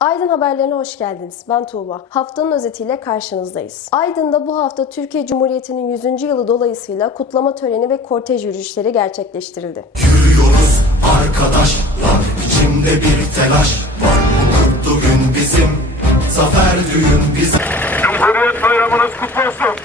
Aydın haberlerine hoş geldiniz. Ben Tuğba. Haftanın özetiyle karşınızdayız. Aydın'da bu hafta Türkiye Cumhuriyeti'nin 100. yılı dolayısıyla kutlama töreni ve kortej yürüyüşleri gerçekleştirildi. Yürüyoruz arkadaşlar içimde bir telaş var Bu kutlu gün bizim Zafer düğün bizim Cumhuriyet Bayramınız kutlu olsun.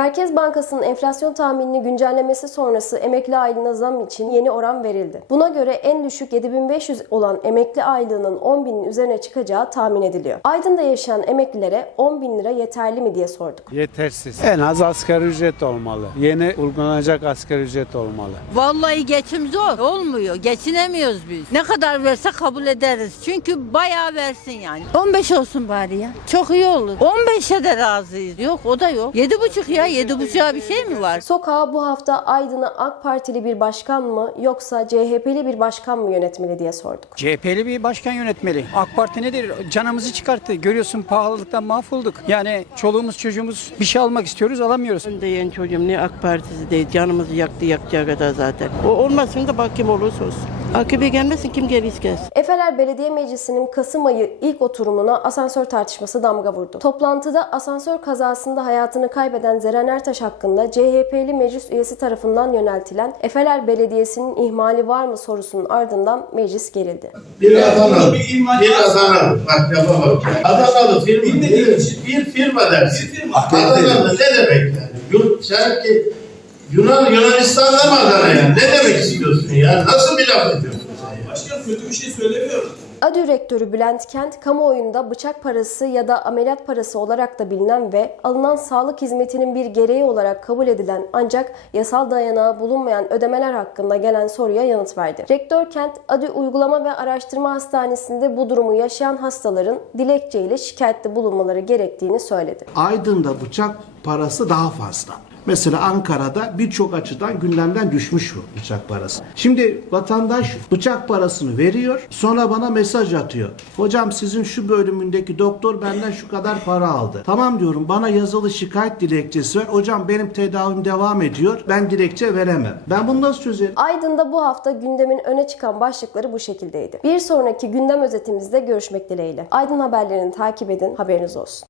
Merkez Bankası'nın enflasyon tahminini güncellemesi sonrası emekli aylığına zam için yeni oran verildi. Buna göre en düşük 7500 olan emekli aylığının 10 binin üzerine çıkacağı tahmin ediliyor. Aydın'da yaşayan emeklilere 10 bin lira yeterli mi diye sorduk. Yetersiz. En az asgari ücret olmalı. Yeni uygulanacak asgari ücret olmalı. Vallahi geçim zor. Olmuyor. Geçinemiyoruz biz. Ne kadar verse kabul ederiz. Çünkü bayağı versin yani. 15 olsun bari ya. Çok iyi olur. 15'e de razıyız. Yok o da yok. 7,5 ya. 7,5'a bir şey mi var? Sokağa bu hafta Aydın'ı AK Partili bir başkan mı yoksa CHP'li bir başkan mı yönetmeli diye sorduk. CHP'li bir başkan yönetmeli. AK Parti nedir? Canımızı çıkarttı. Görüyorsun pahalılıktan mahvolduk. Yani çoluğumuz çocuğumuz bir şey almak istiyoruz alamıyoruz. Ben de yeni çocuğum ne AK Partisi değil. Canımızı yaktı yakacağı kadar zaten. O olmasın da bak kim olursa olsun. AKP gelmesin kim gelirse gelsin. Efeler Belediye Meclisi'nin Kasım ayı ilk oturumuna asansör tartışması damga vurdu. Toplantıda asansör kazasında hayatını kaybeden Zeren Ertaş hakkında CHP'li meclis üyesi tarafından yöneltilen Efeler Belediyesi'nin ihmali var mı sorusunun ardından meclis gerildi. Bir Adanalı, bir Adanalı, bak bak. Adanalı firma, bir, bir firma dersin. Adanalı ne demek yani? Yurt, sen ki Yunan, Yunanistan'da mı Adana yani? Ne demek istiyorsun ya? Nasıl bir laf ediyorsun sen ya? Başkanım kötü bir şey söylemiyorum. ADÜ rektörü Bülent Kent, kamuoyunda bıçak parası ya da ameliyat parası olarak da bilinen ve alınan sağlık hizmetinin bir gereği olarak kabul edilen ancak yasal dayanağı bulunmayan ödemeler hakkında gelen soruya yanıt verdi. Rektör Kent, ADÜ Uygulama ve Araştırma Hastanesi'nde bu durumu yaşayan hastaların dilekçeyle şikayette bulunmaları gerektiğini söyledi. Aydın'da bıçak parası daha fazla. Mesela Ankara'da birçok açıdan gündemden düşmüş bu bıçak parası. Şimdi vatandaş bıçak parasını veriyor, sonra bana mesaj atıyor. Hocam sizin şu bölümündeki doktor benden şu kadar para aldı. Tamam diyorum bana yazılı şikayet dilekçesi ver. Hocam benim tedavim devam ediyor. Ben dilekçe veremem. Ben bunu nasıl çözerim? Aydın'da bu hafta gündemin öne çıkan başlıkları bu şekildeydi. Bir sonraki gündem özetimizde görüşmek dileğiyle. Aydın haberlerini takip edin, haberiniz olsun.